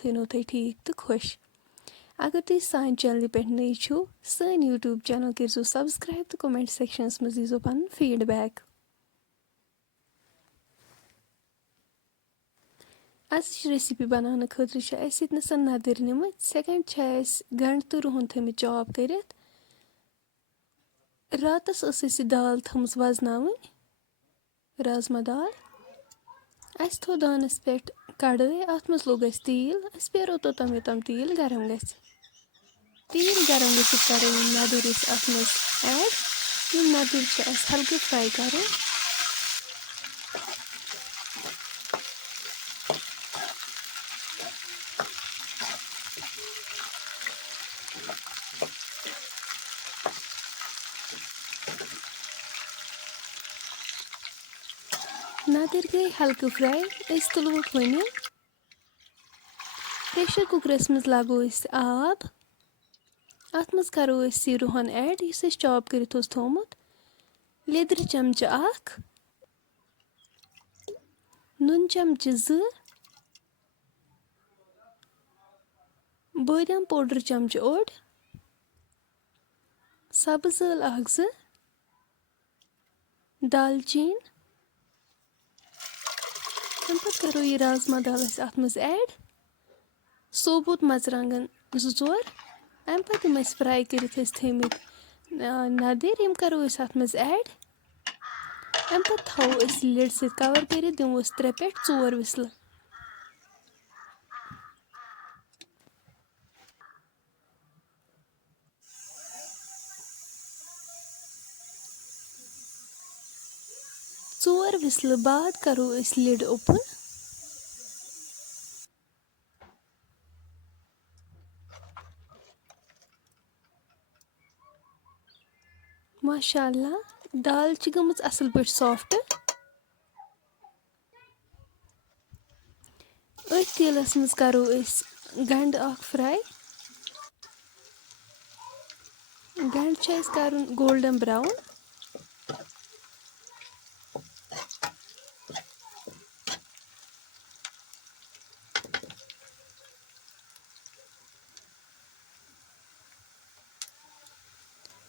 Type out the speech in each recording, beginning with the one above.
تھٲینو تُہۍ ٹھیٖک تہٕ خۄش اگر تُہۍ سانہِ چینلہِ پٮ۪ٹھ نٔے چھِو سٲنۍ یوٗٹیوب چینل کٔرزیو سبسکرایب تہٕ کومنٹ سیکشنس منٛز دیٖزیو پنُن فیٖڈبیک آزٕچ ریسِپی بناونہٕ خٲطرٕ چھِ اَسہِ ییٚتنَس نَدٕرۍ نِمٕتۍ سیکنڈ چھِ اَسہِ گنٛڈٕ تہٕ رُہن تھٲمٕتۍ چاپ کٔرِتھ راتس ٲس اَسہِ یہِ دال تھٲمٕژ وزناوٕنۍ رازما دال اَسہِ تھوٚو دانس پٮ۪ٹھ کڑٲے اَتھ منٛز لوگ اَسہِ تیٖل أسۍ پیارو توٚتام یوٚتام تیٖل گرم گژھِ تیٖل گرم گٔژھِتھ کرو یِم نَدٕرۍ أسۍ اَتھ منٛز ایڈ یِم نَدٕرۍ چھِ اَسہِ ہلکہٕ فراے کرٕنۍ نَدٕرۍ گٔے ہلکہٕ فراے أسۍ تُلوکھ وۄنۍ پریشر کُکرس منٛز لاگو أسۍ آب اَتھ منٛز کرو أسۍ یہِ رُہن ایڈ یُس أسۍ چاپ کٔرِتھ اوس تھومُت لیدرِ چمچہٕ اکھ نُن چمچہٕ 2 بٲدیان پوڈر چمچہٕ اوٚڑ سبٕز ٲلہٕ 1-2 دالچیٖن تمہِ پتہٕ کرو یہِ رازما دال أسۍ اَتھ منٛز ایڈ صوبوٗت مرژٕوانٛگن 2-4 اَمہِ پتہٕ یِم أسۍ فراے کٔرِتھ ٲسۍ تھٲمٕتۍ نَدٕرۍ یِم کرو أسۍ اَتھ منٛز ایڈ اَمہِ پتہٕ تھاوو أسۍ لِڈ سۭتۍ کور کٔرِتھ دِموس 3 پٮ۪ٹھ 4 وِسلہٕ ژور وِسلہٕ بعد کرو أسۍ لِڈ اوپن ماشاء اللہ دال چھِ گٔمٕژ اصل پٲٹھۍ سافٹ أتھۍ تیٖلس منٛز کرو أسۍ گنٛڈٕ اکھ فراے گنٛڈٕ چھُ اَسہِ کرُن گولڈن براوُن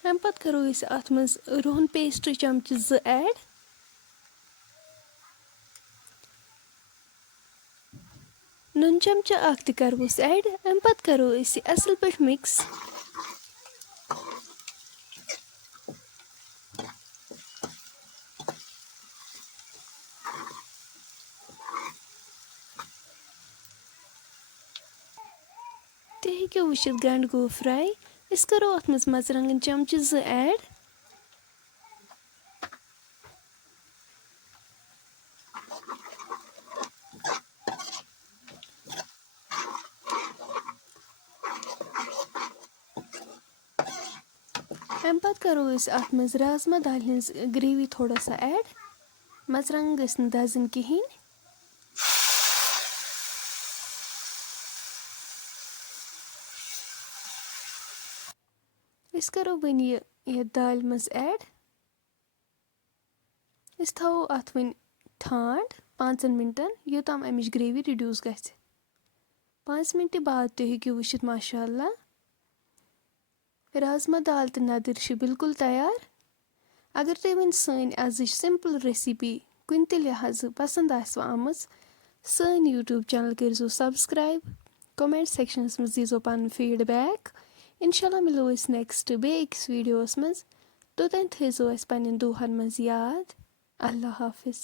اَمہِ پتہٕ کرو أسۍ اَتھ منٛز رُہن پیسٹ چمچہٕ 2 ایڈ نُن چمچہٕ اکھ تہِ کروس ایڈ اَمہِ پتہٕ کرو أسۍ یہِ اصل پٲٹھۍ مِکس تُہۍ ہیٚکِو وٕچھِتھ گنٛڈٕ گوٚو فراے أسۍ کرو اَتھ منٛز مرژٕوانٛگن چمچہٕ 2 ایڈ اَمہِ پتہٕ کرو أسۍ اَتھ منٛز رازما دالہِ ہٕنٛز گریوی تھوڑا سا ایڈ مرژٕوانٛگن گٔژھۍ نہٕ دزٕنۍ کِہیٖنۍ أسۍ کرو وۄنۍ یہِ یتھ دالہِ منٛز ایڈ أسۍ تھاوو اَتھ وۄنۍ ٹھانٛڈ 5 مِنٹن یوٚتام اَمِچ گریوی رِڈیوٗس گژھِ 5 مِنٹہِ بعد تُہۍ ہیٚکِو وٕچھِتھ ماشاء اللہ رازما دال تہٕ نَدٕرۍ چھِ بالکُل تیار اگر تۄہہِ وۄنۍ سٲنۍ أزِچ سمپل ریسِپی کُنہِ تہِ لحاظہٕ پسنٛد آسوٕ آمٕژ سٲنۍ یوٗٹیوب چینل کٔرزیو سبسکرایب کومنٹ سیکشنس منٛز دیٖزیو پنُن فیٖڈبیک انشاء اللہ مِلو أسۍ نیکسٹ بیٚیہِ أکِس ویٖڈیوس منٛز توٚتام تھٲیزیو اَسہِ پننٮ۪ن دُعاہن منٛز یاد اللہ حافظ